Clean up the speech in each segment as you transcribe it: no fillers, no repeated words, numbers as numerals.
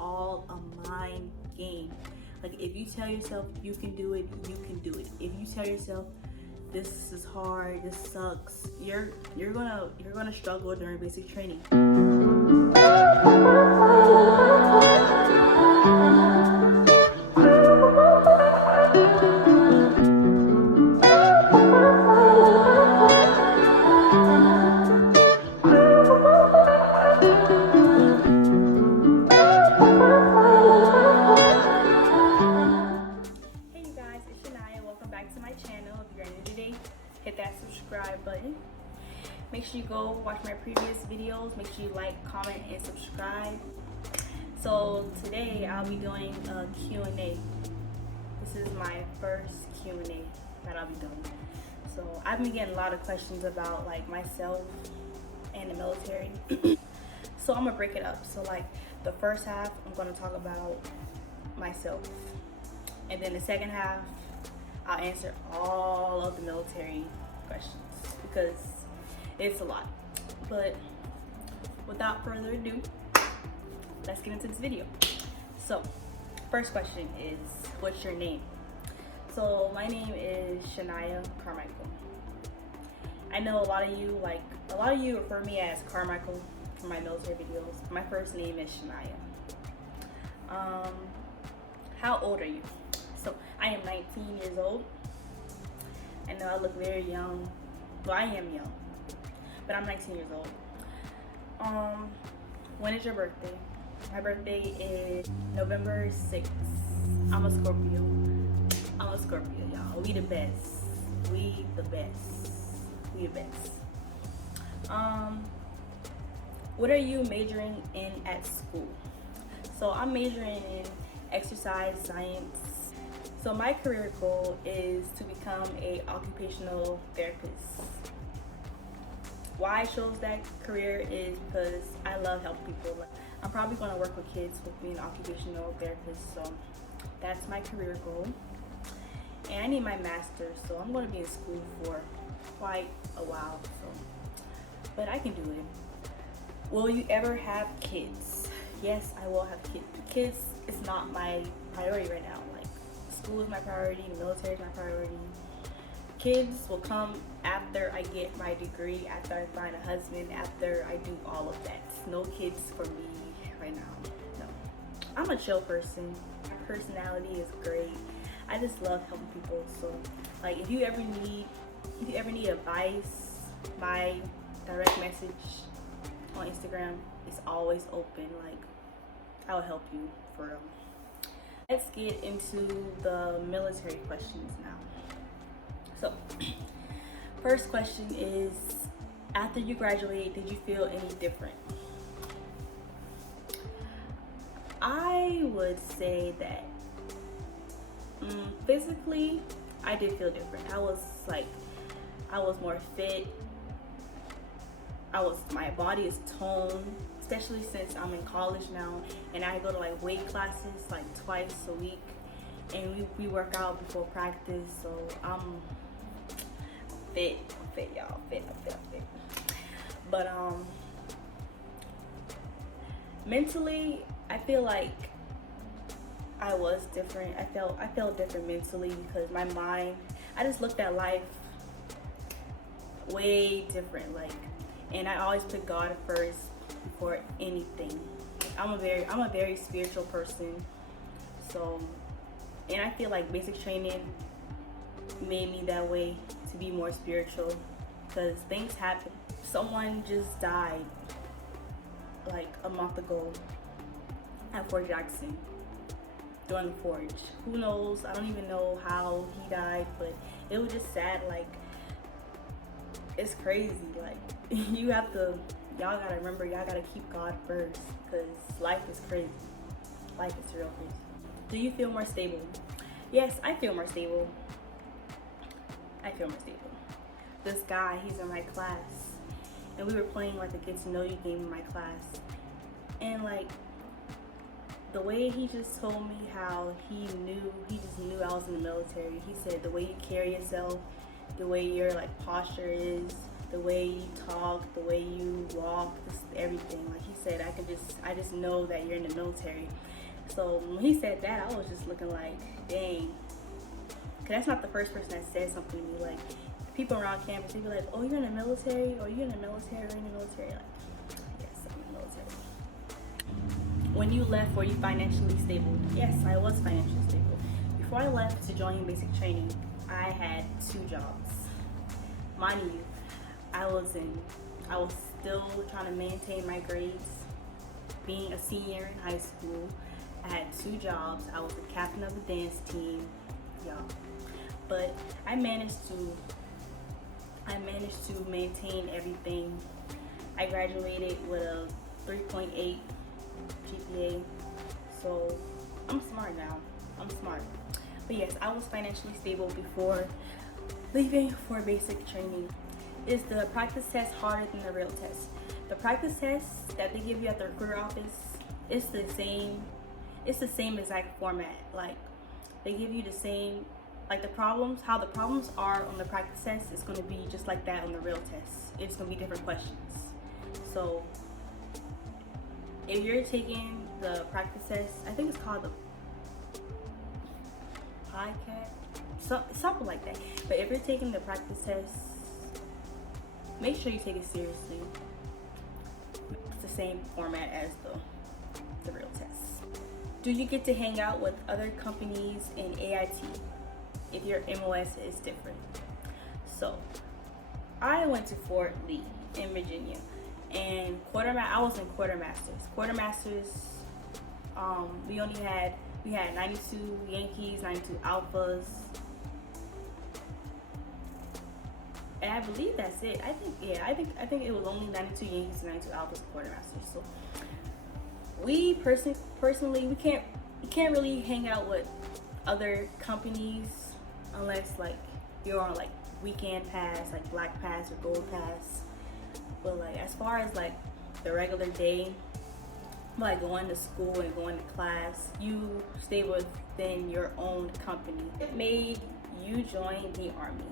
all a mind game. Like, if you tell yourself you can do it, you can do it. If you tell yourself this is hard, this sucks, you're gonna struggle during basic training. Hit that subscribe button. Make sure you go watch my previous videos. Make sure you like, comment, and subscribe. So today I'll be doing a Q&A. This is my first Q&A that I'll be doing. So I've been getting a lot of questions about like myself and the military. So I'm gonna break it up. So like the first half, I'm gonna talk about myself, and then the second half, I'll answer all of the military questions because it's a lot. But without further ado, let's get into this video. So, first question is, what's your name? So my name is Shania Carmichael. I know a lot of you refer me as Carmichael for my military videos. My first name is Shania. How old are you? So I am 19 years old. I know I look very young. Well, I am young, but I'm 19 years old. When is your birthday? My birthday is November 6th. I'm a Scorpio. Y'all. We the best. We the best. What are you majoring in at school? So I'm majoring in exercise science. So my career goal is to become an occupational therapist. Why I chose that career is because I love helping people. I'm probably going to work with kids with being an occupational therapist, so that's my career goal. And I need my master's, so I'm going to be in school for quite a while. But I can do it. Will you ever have kids? Yes, I will have kids. Kids is not my priority right now. School is my priority, the military is my priority. Kids will come after I get my degree, after I find a husband, after I do all of that. No kids for me right now. No. I'm a chill person. My personality is great. I just love helping people. So like if you ever need advice, my direct message on Instagram is always open. Like I will help you for real. Let's get into the military questions now. So, first question is, after you graduated, did you feel any different? I would say that physically, I did feel different. I was more fit. My body is toned, especially since I'm in college now and I go to like weight classes like twice a week, and we work out before practice, so I'm fit, y'all. I'm fit. But mentally, I feel like I was different. I felt different mentally because my mind, I just looked at life way different, and I always put God first before anything. I'm a very spiritual person. So, and I feel like basic training made me that way, to be more spiritual, because things happen. Someone just died like a month ago at Fort Jackson during the Forge. Who knows? I don't even know how he died, but it was just sad. Like, it's crazy. Like, y'all gotta remember, y'all gotta keep God first, because life is crazy. Life is real crazy. Do you feel more stable? Yes, I feel more stable. This guy, he's in my class, and we were playing like a get to know you game in my class, and like the way he just told me how he just knew I was in the military. He said the way you carry yourself, the way your like posture is, the way you talk, the way you walk, just everything. Like he said, I just know that you're in the military. So when he said that, I was just looking like, dang. Cause that's not the first person that said something to me. Like people around campus, they'd be like, oh, you're in the military, or you're in the military, or in the military. Like, yes, I'm in the military. When you left, were you financially stable? Yes, I was financially stable. Before I left to join basic training, I had 2 jobs. Mind you, I was still trying to maintain my grades. Being a senior in high school, I had 2 jobs. I was the captain of the dance team, y'all. But I managed to maintain everything. I graduated with a 3.8 GPA, so I'm smart now. I'm smart. But yes, I was financially stable before leaving for basic training. Is the practice test harder than the real test? The practice test that they give you at the recruiter office, it's the same exact format. Like they give you the same, like the problems, how the problems are on the practice test is going to be just like that on the real test. It's going to be different questions. So if you're taking the practice test, I think it's called the PICAT, something like that. But if you're taking the practice test, make sure you take it seriously. It's the same format as the real test. Do you get to hang out with other companies in AIT if your MOS is different? So I went to Fort Lee in Virginia, and I was in quartermasters. We had 92 Yankees, 92 Alphas, and I believe that's it. I think it was only 92 Yankees and 92 Alphas quartermasters. So we personally we can't really hang out with other companies unless like you're on like weekend pass, like black pass or gold pass. But like as far as like the regular day, like going to school and going to class, you stay within your own company. It made you join the Army.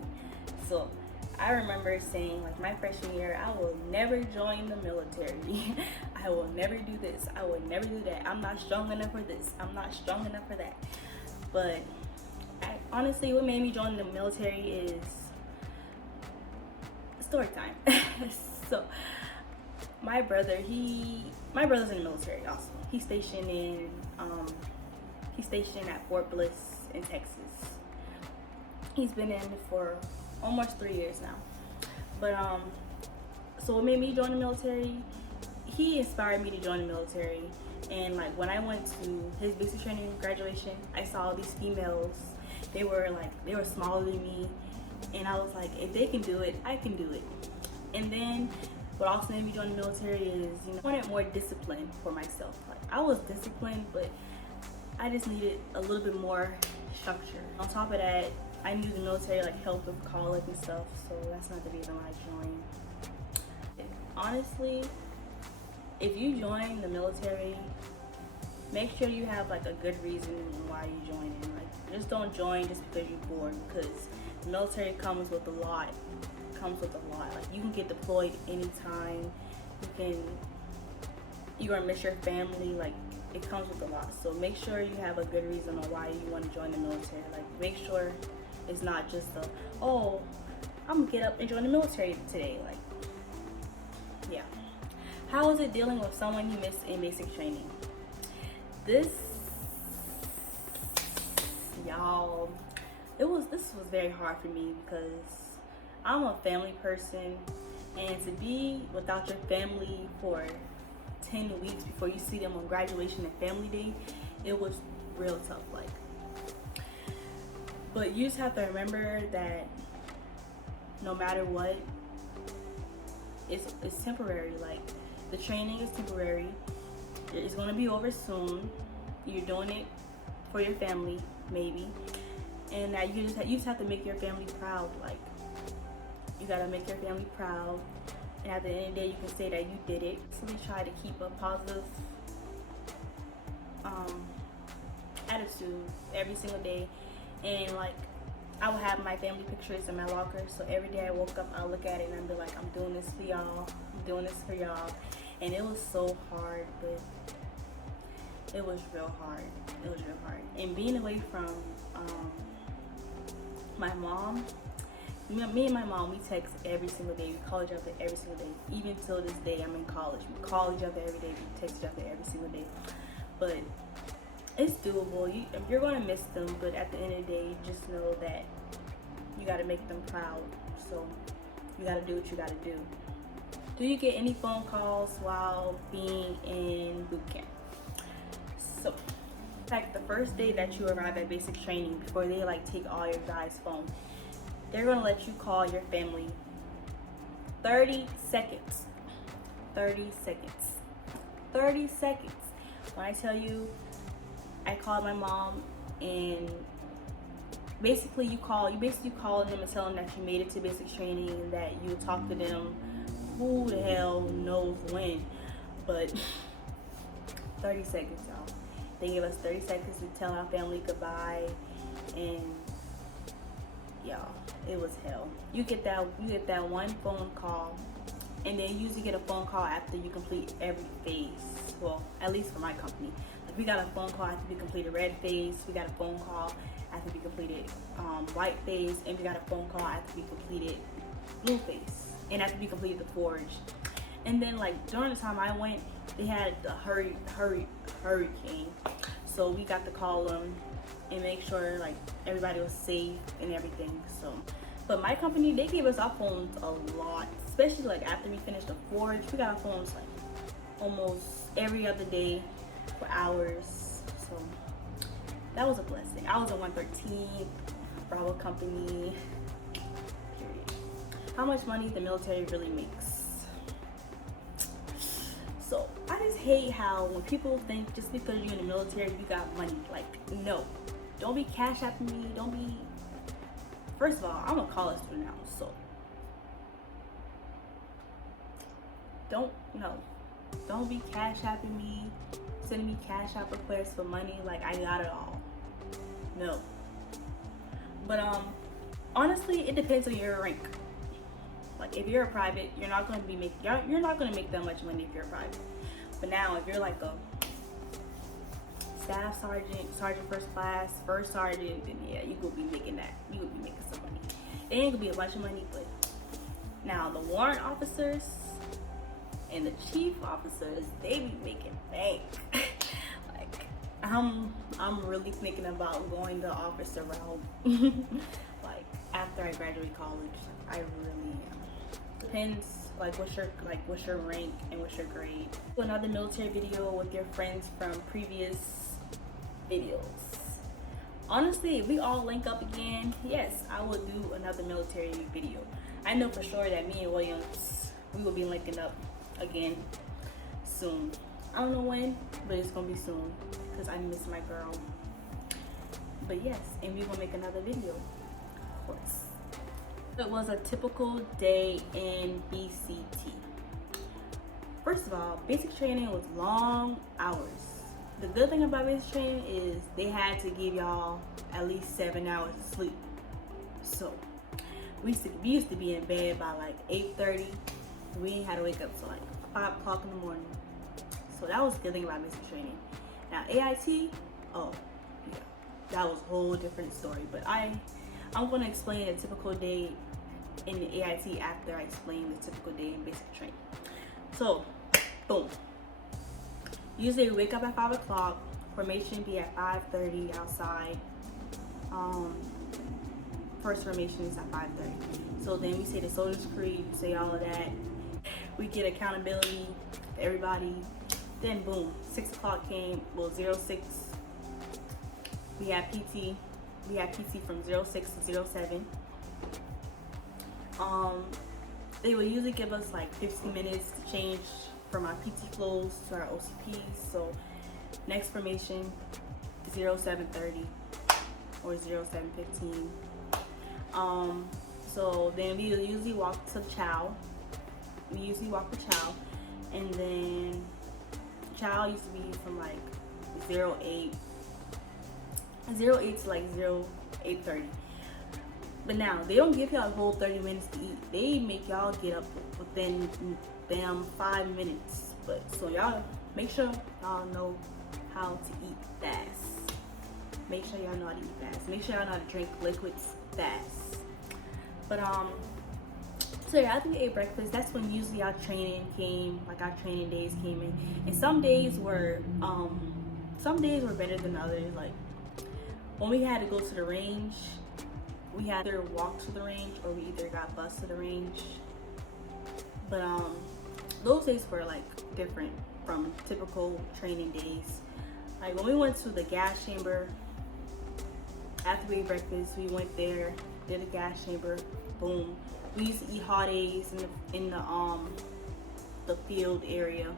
So I remember saying like my freshman year, I will never join the military. I will never do this. I will never do that. I'm not strong enough for this. I'm not strong enough for that. But honestly, what made me join the military is story time. So my brother's in the military also. He's stationed at Fort Bliss in Texas. He's been in for almost 3 years now. But so what made me join the military, he inspired me to join the military. And like when I went to his basic training graduation, I saw these females. They were smaller than me, and I was like, if they can do it, I can do it. And then what also made me join the military is, I wanted more discipline for myself. Like I was disciplined, but I just needed a little bit more structure. On top of that, I knew the military like helped with college and stuff, so that's not the reason why I joined. Honestly, if you join the military, make sure you have like a good reason why you join in. Like just don't join just because you're bored, because the military comes with a lot. Like you can get deployed anytime. You're gonna miss your family. Like it comes with a lot. So make sure you have a good reason on why you want to join the military. Like make sure it's not just I'm gonna get up and join the military today. Like, yeah. How is it dealing with someone you missed in basic training? This was very hard for me because I'm a family person, and to be without your family for 10 weeks before you see them on graduation and family day, it was real tough. Like, but you just have to remember that no matter what, it's temporary. Like the training is temporary. It's going to be over soon. You're doing it for your family, maybe, and that you just have to make your family proud. Like you gotta make your family proud, and at the end of the day, you can say that you did it. So we try to keep a positive attitude every single day, and like I would have my family pictures in my locker, so every day I woke up, I look at it and I'd be like, I'm doing this for y'all, I'm doing this for y'all. And it was so hard, but it was real hard. It was real hard. And being away from my mom, me and my mom, we text every single day. We call each other every single day. Even till this day, I'm in college. We call each other every day. We text each other every single day. But it's doable. You're going to miss them, but at the end of the day, just know that you got to make them proud. So you got to do what you got to do. Do you get any phone calls while being in boot camp? So, in fact, the first day that you arrive at basic training, before they like take all your guys' phone, they're gonna let you call your family 30 seconds. 30 seconds. 30 seconds. When I tell you, I called my mom, and basically you call them and tell them that you made it to basic training and that you talk to them who the hell knows when, but 30 seconds, y'all. They gave us 30 seconds to tell our family goodbye, and y'all, it was hell. You get that one phone call, and then you usually get a phone call after you complete every phase. Well, at least for my company. Like, we got a phone call after we completed red phase, we got a phone call after we completed white phase, and we got a phone call after we completed blue phase, and after we completed the forge. And then like during the time I went, they had the hurricane, so we got to call them and make sure like everybody was safe and everything. So, but my company, they gave us our phones a lot, especially like after we finished the forge. We got our phones like almost every other day for hours. So that was a blessing. I was in 113th Bravo company. Period. How much money the military really makes? So I just hate how when people think just because you're in the military you got money. Like, no, don't be cash apping me. Don't be. First of all, I'm a college student now, so don't be cash apping me, sending me cash app requests for money like I got it all. No. But honestly, it depends on your rank. Like if you're a private, you're not gonna make that much money if you're a private. But now if you're like a staff sergeant, sergeant first class, first sergeant, then yeah, you gonna be making that. You gonna be making some money. It ain't gonna be a bunch of money, but now the warrant officers and the chief officers, they be making bank. Like I'm really thinking about going the officer route. Like after I graduate college, I really am. Depends like what's your rank and what's your grade. Do another military video with your friends from previous videos. Honestly, if we all link up again, yes, I will do another military video. I know for sure that me and Williams, we will be linking up again soon. I don't know when, but it's gonna be soon because I miss my girl. But yes, and we will make another video, of course. It was a typical day in BCT. First of all, basic training was long hours. The good thing about basic training is they had to give y'all at least 7 hours of sleep. So we used to be in bed by like 8:30. We ain't had to wake up till like 5 o'clock in the morning. So that was the good thing about basic training. Now AIT, oh yeah, that was a whole different story. But I'm going to explain a typical day in the AIT after I explain the typical day in basic training. So, boom. Usually we wake up at 5 o'clock. Formation be at 5:30 outside. First formation is at 5:30. So then we say the Soldier's Creed, we say all of that. We get accountability for everybody. Then boom, 6 o'clock came, well 06. We had PT. We had PT from 06 to 07. They will usually give us like 15 minutes to change from our PT flows to our OCPs. So next formation, 07:30 or 07:15. So then we usually walk to chow. We usually walk to chow, and then chow used to be from like 08 to like 08:30. But now they don't give y'all a whole 30 minutes to eat. They make y'all get up within damn 5 minutes. But so y'all make sure y'all know how to eat fast. Make sure y'all know how to eat fast. Make sure y'all know how to drink liquids fast. But so yeah, after we ate breakfast, that's when usually our training came, like our training days came in. And some days were better than others. Like when we had to go to the range, we had to either walk to the range or we either got bused to the range. But those days were like different from typical training days. Like when we went to the gas chamber after we ate breakfast, we went there, did the gas chamber, boom. We used to eat hot eggs in the field area.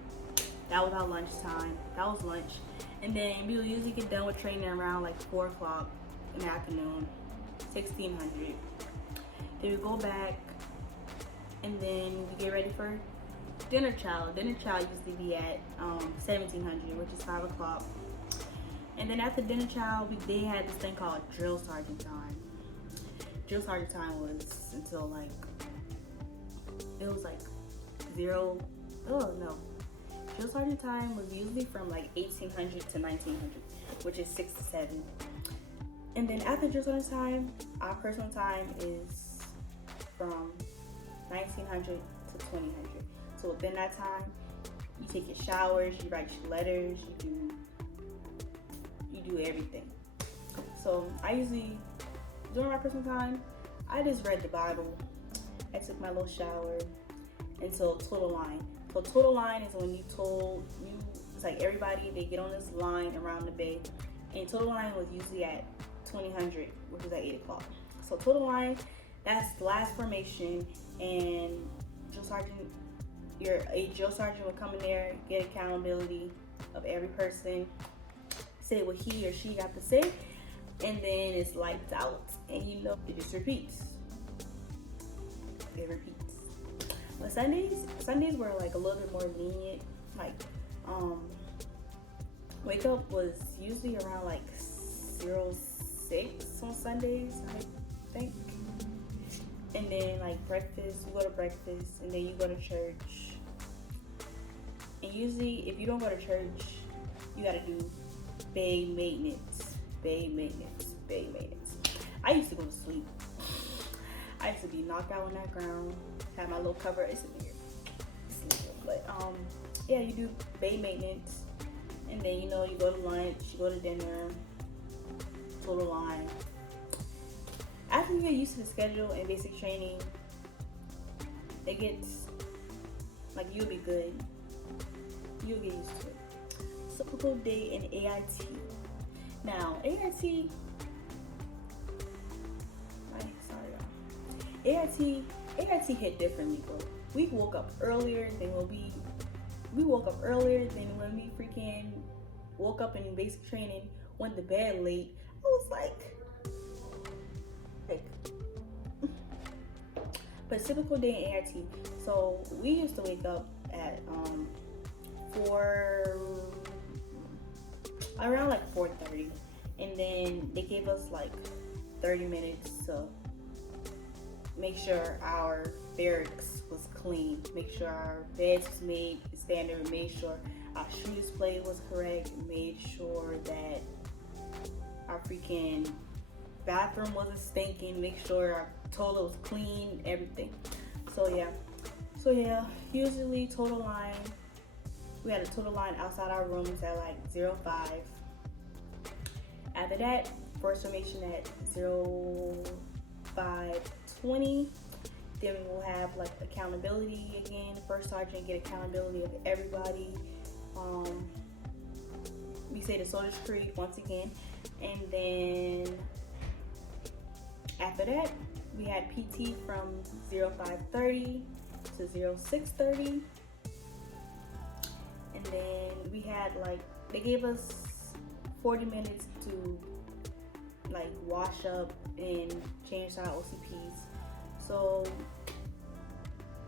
That was our lunchtime. That was lunch. And then we would usually get done with training around like 4 o'clock in the afternoon, 1600. Then we go back and then we get ready for dinner chow. Dinner chow usually be at 1700, which is 5 o'clock. And then after dinner chow, they had this thing called drill sergeant time. Drill sergeant time was until like, it was like drill sergeant time was usually from like 1800 to 1900, which is 6 to 7. And then after drill sergeant time, our personal time is from 1900 to 2000. So within that time, you take your showers, you write your letters, you do everything. So I usually, during my personal time, I just read the Bible. I took my little shower until total line. So total line is when it's like everybody, they get on this line around the bay. And total line was usually at 2000, which is at 8 o'clock. So total line, that's the last formation, and drill sergeant would come in there, get accountability of every person, say what he or she got to say, and then it's lights out, and you know it just repeats. It repeats. But Sundays were like a little bit more lenient. Like wake up was usually around like 06 on Sundays, I think. And then like breakfast, you go to breakfast, and then you go to church. And usually if you don't go to church, you gotta do bay maintenance. I used to go to sleep. I used to be knocked out on that ground, have my little cover, it's weird. But yeah, you do bay maintenance, and then you go to lunch, you go to dinner, total line. After you get used to the schedule and basic training, it gets like you'll be good. You'll get used to it. Typical day in AIT. Now AIT hit differently, bro. We woke up earlier than when we freaking woke up in basic training, went to bed late. I was like but it's typical day in AIT. So we used to wake up at around like 4:30, and then they gave us like 30 minutes to make sure our barracks was clean, make sure our beds was made standard, made sure our shoe display was correct, made sure that our freaking bathroom wasn't stinking, make sure our toilet was clean, everything. So yeah, usually total line, we had a total line outside our rooms at like 05. After that, first formation at 05:20. Then we will have like accountability again. First sergeant get accountability of everybody. We say the Soldier's Creed once again, and then after that we had PT from 05:30 to 06:30, and then we had like they gave us 40 minutes to like wash up and change our OCPs. So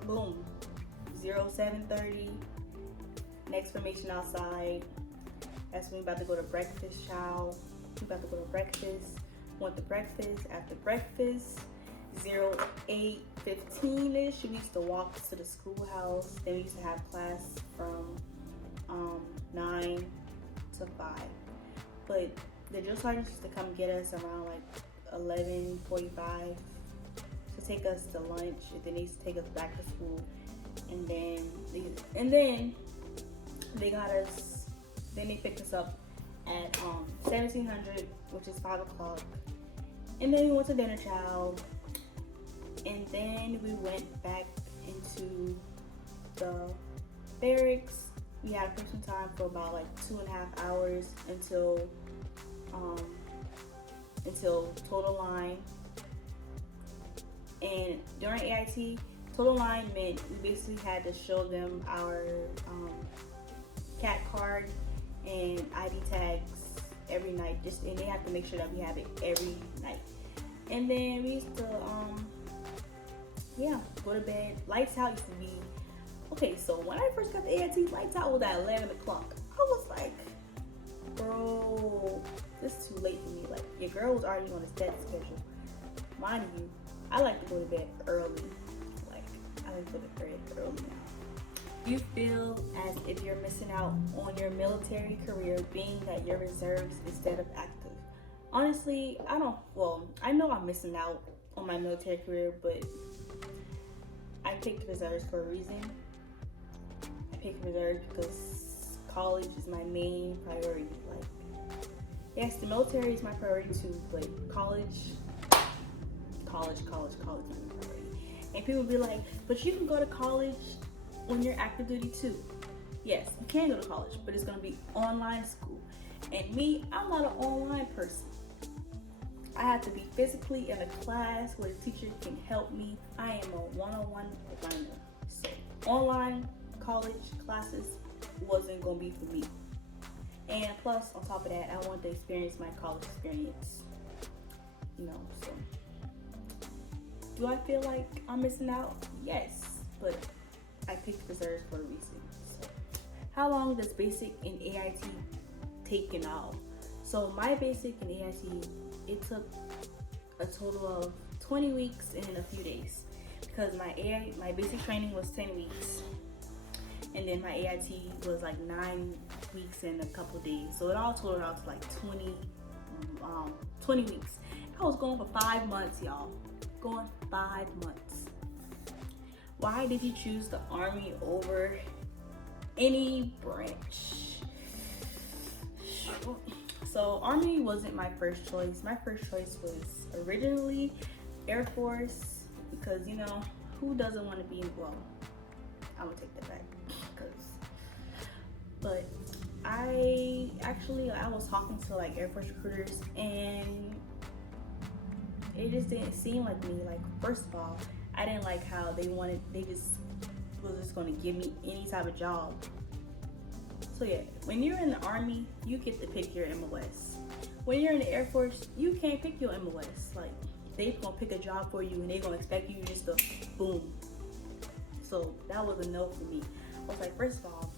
boom, 07:30, next formation outside. That's when we about to go to breakfast chow. We about to go to breakfast. Went to breakfast. After breakfast, 08:15ish. We used to walk to the schoolhouse. Then we used to have class from 9 to 5. But the drill sergeants used to come get us around like 11:45 to take us to lunch, and then they used to take us back to school. And then they got us. Then they picked us up at 1700, which is 5 o'clock. And then we went to dinner chow. And then we went back into the barracks. We had person time for about like 2.5 hours until total line. And during AIT, total line meant we basically had to show them our CAT card and ID tags every night. And they have to make sure that we have it every night. And then we used to go to bed. Lights out used to be okay. So when I first got to AIT, lights out was at 11 o'clock. I was like, bro, this is too late for me. Like, your girl was already on a set schedule. Mind you, I like to go to bed early. Like, I like to go to bed early now. You feel as if you're missing out on your military career being that you're reserves instead of active. Honestly, I don't. Well, I know I'm missing out on my military career, but I picked reserves for a reason. I picked reserves because college is my main priority. Like, yes, the military is my priority too, but college is my priority. And people be like, but you can go to college when you're active duty too. Yes, you can go to college, but it's gonna be online school. And me, I'm not an online person. I have to be physically in a class where the teacher can help me. I am a one-on-one learner. So online college classes wasn't gonna be for me. And plus, on top of that, I wanted to experience my college experience. So do I feel like I'm missing out? Yes, but I picked reserves for a reason. So how long does basic in AIT take in all? So my basic in AIT, it took a total of 20 weeks and a few days, because my basic training was 10 weeks, and then my AIT was like 9 weeks and a couple days. So it all totaled out to like 20 weeks. I was going for 5 months, y'all. Going 5 months. Why did you choose the Army over any branch? So Army wasn't my first choice. My first choice was originally Air Force, because who doesn't want to be well, I'm gonna take that back, but I was talking to like Air Force recruiters, and it just didn't seem like me. Like, first of all, I didn't like how they just was just gonna give me any type of job. So yeah, when you're in the Army, you get to pick your MOS. When you're in the Air Force, you can't pick your MOS. Like, they gonna pick a job for you, and they gonna expect you just to boom. So that was a no for me. I was like, first of all,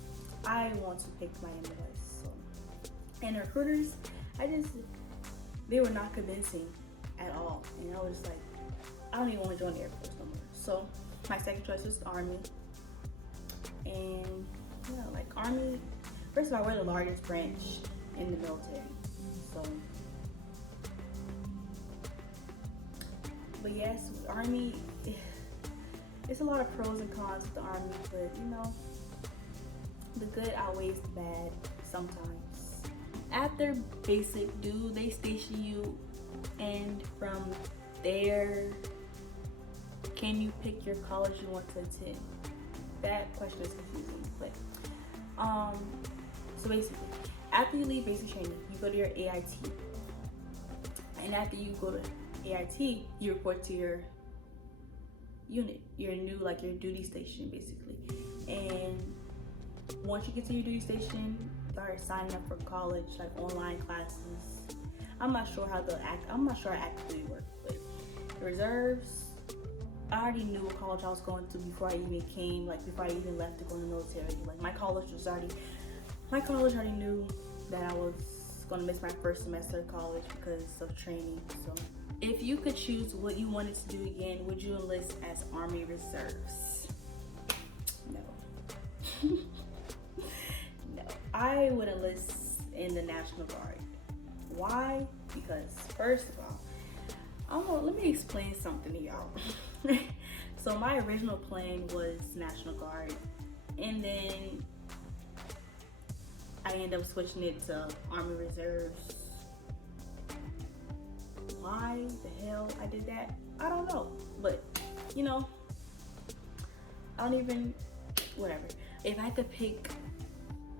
I want to pick my MOS. So, and the recruiters, they were not convincing at all. And I was just like, I don't even want to join the Air Force no more. So my second choice was the Army. And yeah, like Army, first of all, we're the largest branch in the military. So, but yes, Army, it's a lot of pros and cons with the Army, but the good outweighs the bad sometimes. After basic, do they station you, and from there, can you pick your college you want to attend? That question is confusing, but so basically, after you leave basic training, you go to your AIT, and after you go to AIT, you report to your unit, your duty station, basically. And once you get to your duty station, start signing up for college, like online classes. I'm not sure how active duty work, but the reserves, I already knew what college I was going to before I even left to go in the military. Like, my college already knew that I was going to miss my first semester of college because of training. So If you could choose what you wanted to do again, would you enlist as Army Reserves? No. No. I would enlist in the National Guard. Why? Because first of all, let me explain something to y'all. So my original plan was National Guard, and then I ended up switching it to Army Reserves. Why the hell I did that, I don't know. But you know, I don't even, whatever. If I had to pick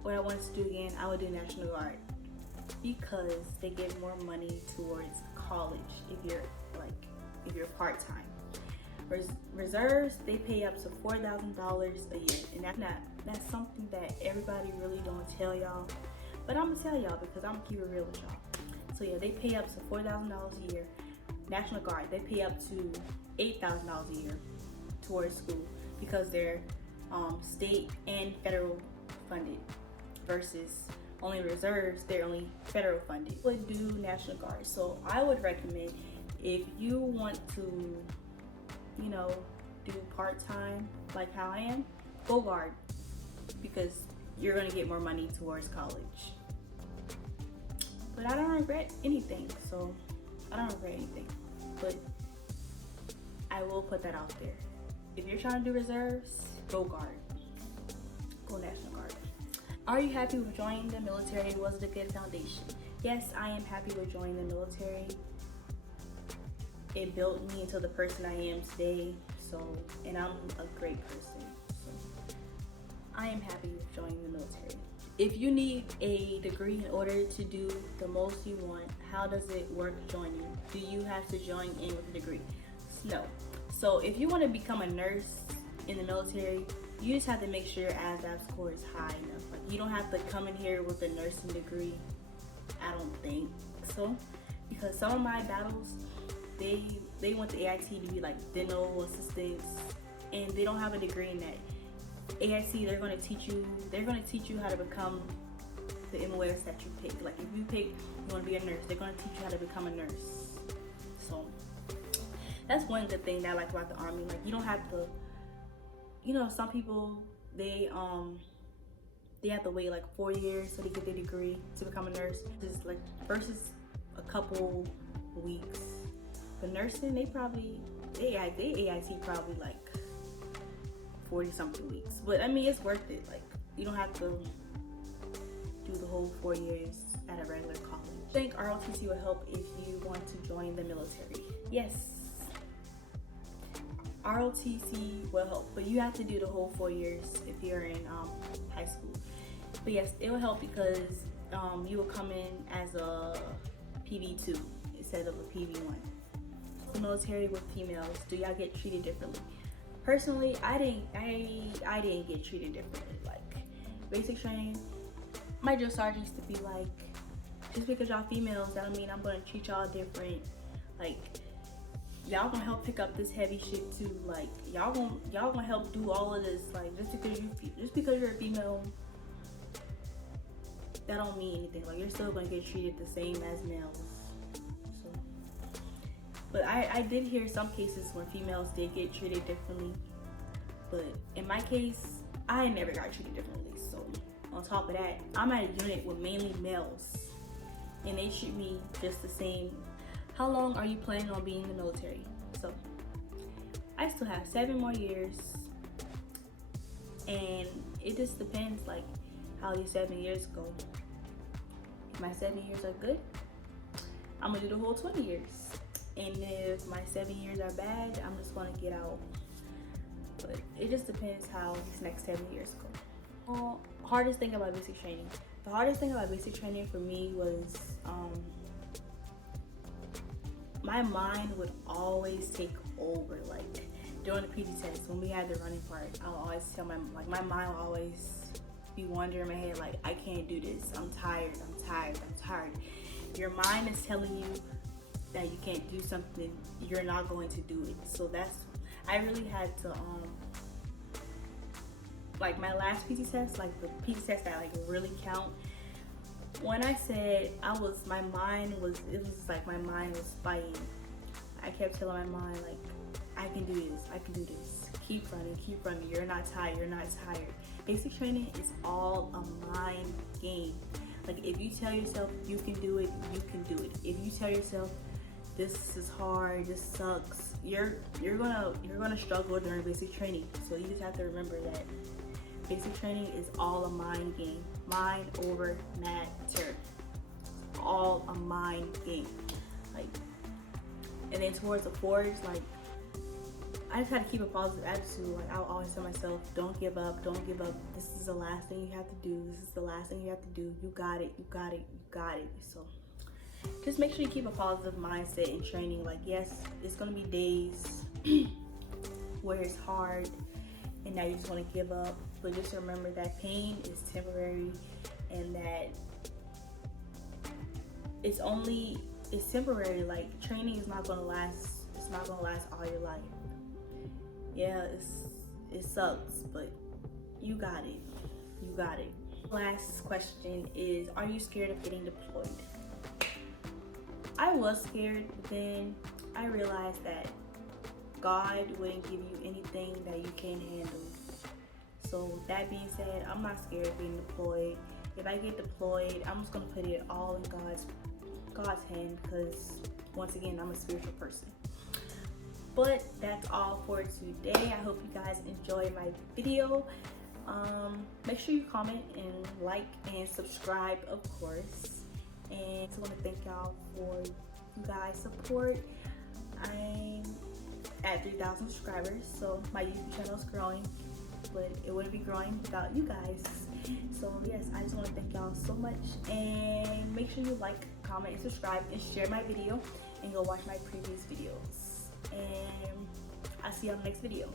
what I wanted to do again, I would do National Guard because they give more money towards college if you're part-time. Reserves, they pay up to $4,000 a year, and that's something that everybody really don't tell y'all, but I'm gonna tell y'all because I'm gonna keep it real with y'all. So yeah, they pay up to $4,000 a year. National Guard, they pay up to $8,000 a year towards school because they're state and federal funded, versus only reserves, they're only federal funded. Would do National Guard. So I would recommend, if you want to, you know, do part-time like how I am, go Guard, because you're gonna get more money towards college. But I don't regret anything, so I don't regret anything. But I will put that out there. If you're trying to do reserves, go Guard. Go National Guard. Are you happy with joining the military? Was it a good foundation? Yes, I am happy with joining the military. It built me into the person I am today, and I'm a great person. So I am happy with joining the military. If you need a degree in order to do the most you want, how does it work joining? Do you have to join in with a degree? No. So if you want to become a nurse in the military, you just have to make sure your ASVAB score is high enough. Like, you don't have to come in here with a nursing degree. I don't think so, because some of my battles, they went to AIT to be like dental assistants, and they don't have a degree in that. AIT, they're going to teach you how to become the MOS that you pick. Like if you pick, you want to be a nurse, they're going to teach you how to become a nurse. So that's one good thing that I like about the Army. Like, you don't have to, you know, some people, they have to wait like 4 years so they get their degree to become a nurse. Just like versus a couple weeks. But nursing, they AIT probably like 40 something weeks. But I mean, it's worth it. Like, you don't have to do the whole 4 years at a regular college. I think ROTC will help if you want to join the military. Yes, ROTC will help, but you have to do the whole 4 years if you're in high school. But yes, it will help because you will come in as a PV2 instead of a PV1. The military with females, do y'all get treated differently? Personally, I didn't get treated differently. Like, basic training, my drill sergeant used to be like, just because y'all females, that don't mean I'm gonna treat y'all different. Like, y'all gonna help pick up this heavy shit too. Like, y'all gonna help do all of this. Like, just because you're a female, that don't mean anything. Like, you're still gonna get treated the same as males. So, but I did hear some cases where females did get treated differently. But in my case, I never got treated differently. So on top of that, I'm at a unit with mainly males, and they treat me just the same. How long are you planning on being in the military? So I still have 7 more years, and it just depends like how these 7 years go. If my 7 years are good, I'm gonna do the whole 20 years. And if my 7 years are bad, I'm just gonna get out. But it just depends how these next 7 years go. Hardest thing about basic training. The hardest thing about basic training for me was my mind would always take over. Like, during the PT test, when we had the running part, I'll always tell my mind will always be wandering in my head like, I can't do this. I'm tired. Your mind is telling you that you can't do something, you're not going to do it. So I really had to like my last PT test, like the PT test that like really count. When I said my mind was fighting. I kept telling my mind, like, I can do this, I can do this. Keep running, you're not tired, you're not tired. Basic training is all a mind game. Like, if you tell yourself you can do it, you can do it. If you tell yourself this is hard, this sucks, you're gonna struggle during basic training. So you just have to remember that basic training is all a mind game. Mind over matter. All a mind game. Like, and then towards the forge, like, I just had to keep a positive attitude. Like, I'll always tell myself, don't give up, don't give up. This is the last thing you have to do. This is the last thing you have to do. You got it, you got it, you got it. So just make sure you keep a positive mindset in training. Like, yes, it's gonna be days where it's hard and now you just want to give up, but just remember that pain is temporary and that it's temporary. Like, training is not gonna last. It's not gonna last all your life. Yeah, it sucks, but you got it. You got it. Last question is, are you scared of getting deployed? I was scared, but then I realized that God wouldn't give you anything that you can't handle. So that being said, I'm not scared of being deployed. If I get deployed, I'm just gonna put it all in God's hand, because once again, I'm a spiritual person. But that's all for today. I hope you guys enjoyed my video. Make sure you comment and like and subscribe, of course. And I just want to thank y'all for you guys' support. I'm at 3,000 subscribers, so my YouTube channel is growing, but it wouldn't be growing without you guys. So yes, I just want to thank y'all so much, and make sure you like, comment, and subscribe, and share my video, and go watch my previous videos. And I'll see you on the next video.